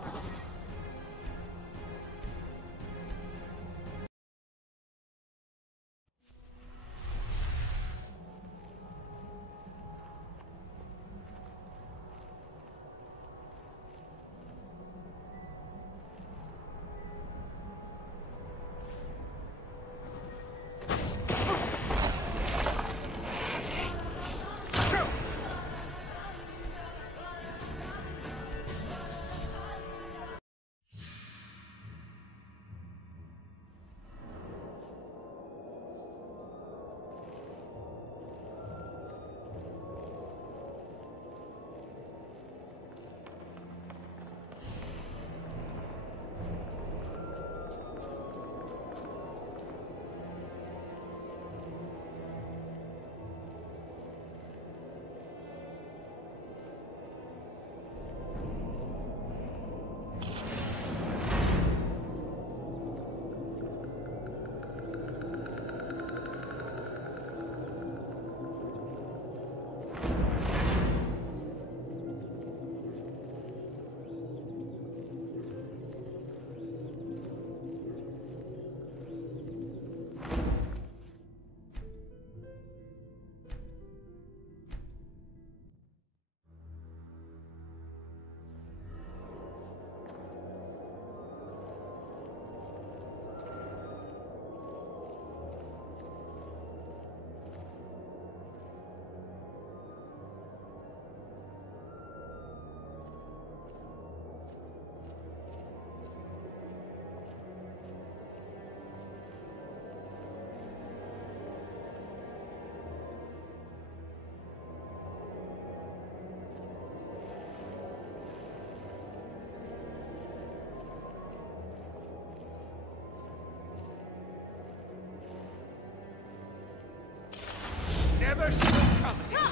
Never should have come here.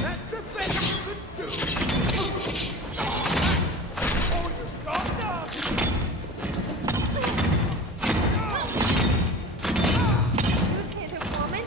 That's the best you could do. All you've got now. You hit a woman?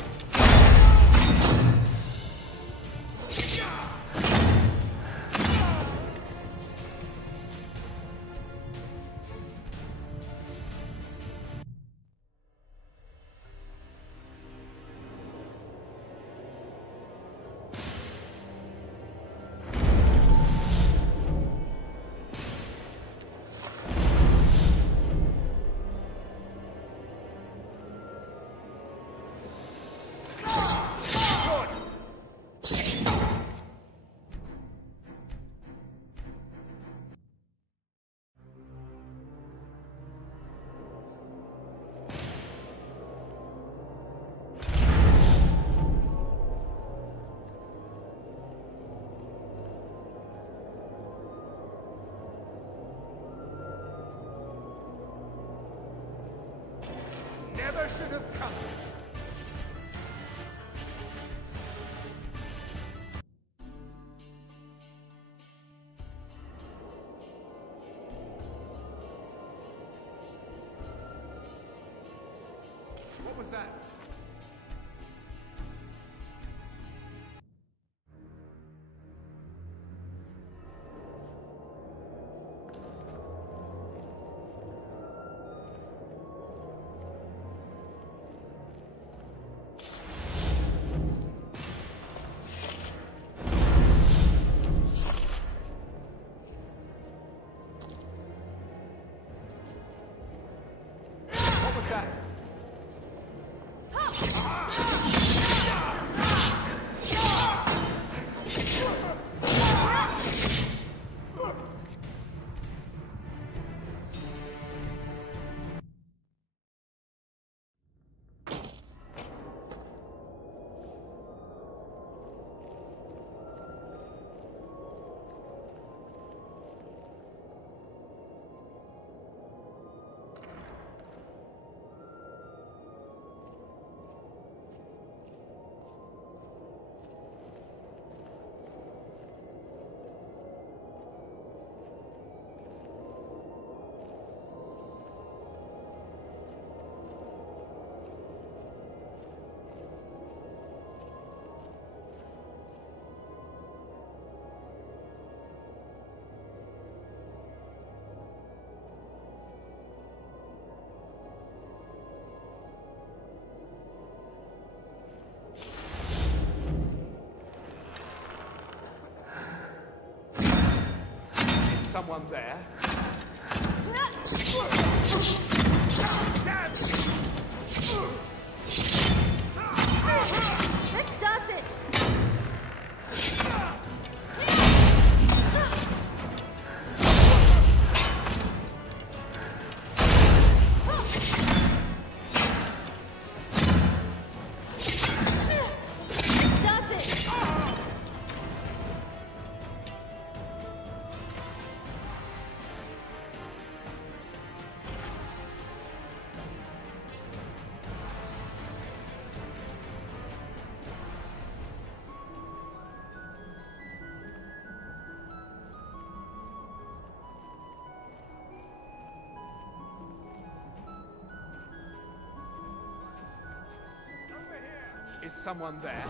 Never should have come here. What was that? What was that? someone there? This does it! Is someone there?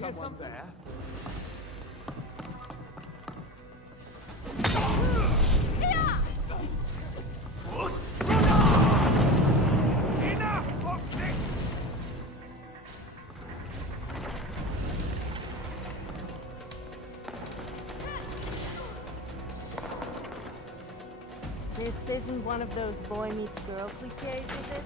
Someone there? Enough of this! This isn't one of those boy meets girl cliches, is it?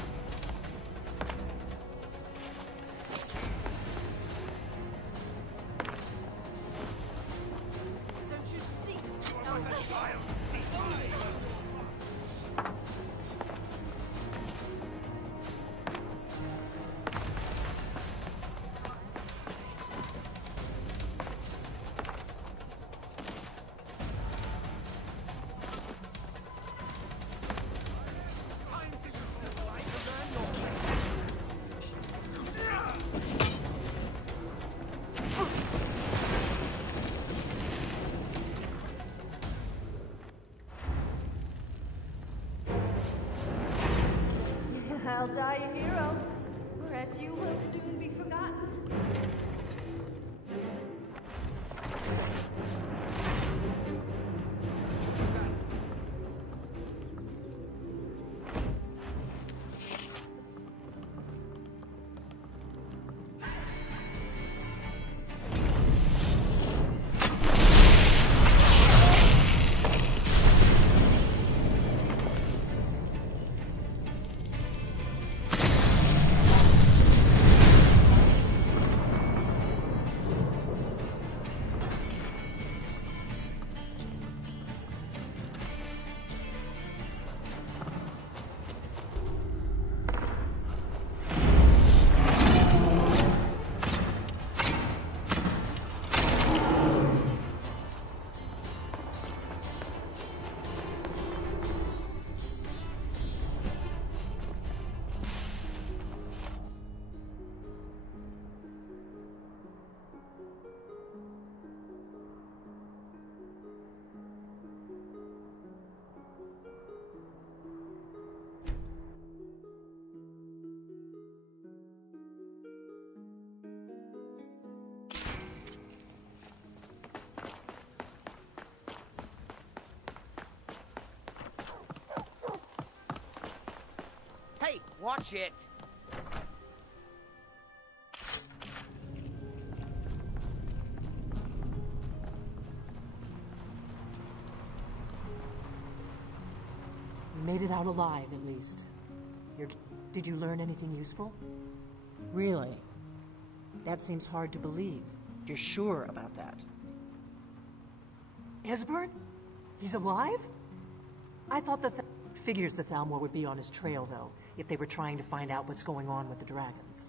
I'll die a hero, or else you will soon be forgotten. Hey, watch it! You made it out alive, at least. Did you learn anything useful? Really? That seems hard to believe. You're sure about that? Esbern? He's alive? I thought the figures the Thalmor would be on his trail, though, if they were trying to find out what's going on with the dragons.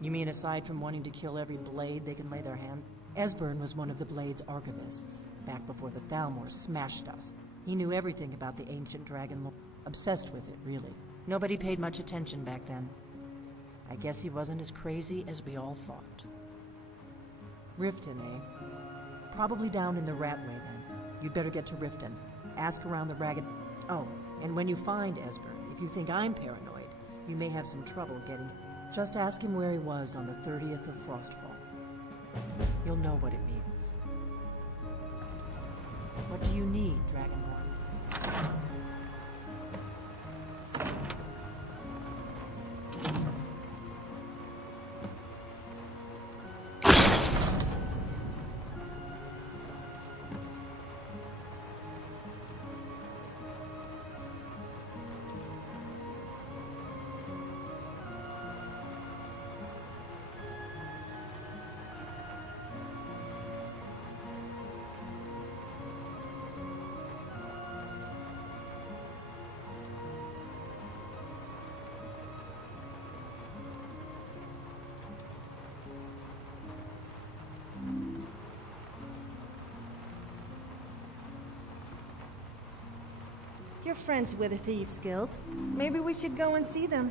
You mean aside from wanting to kill every blade they can lay their hand? Esbern was one of the Blade's archivists, back before the Thalmor smashed us. He knew everything about the ancient dragon lore. Obsessed with it, really. Nobody paid much attention back then. I guess he wasn't as crazy as we all thought. Riften, eh? Probably down in the Ratway, then. You'd better get to Riften. Ask around the ragged... Oh, and when you find Esbern, if you think I'm paranoid, you may have some trouble getting... Just ask him where he was on the 30th of Frostfall. You'll know what it means. What do you need, Dragonborn? You're friends with the Thieves Guild. Maybe we should go and see them.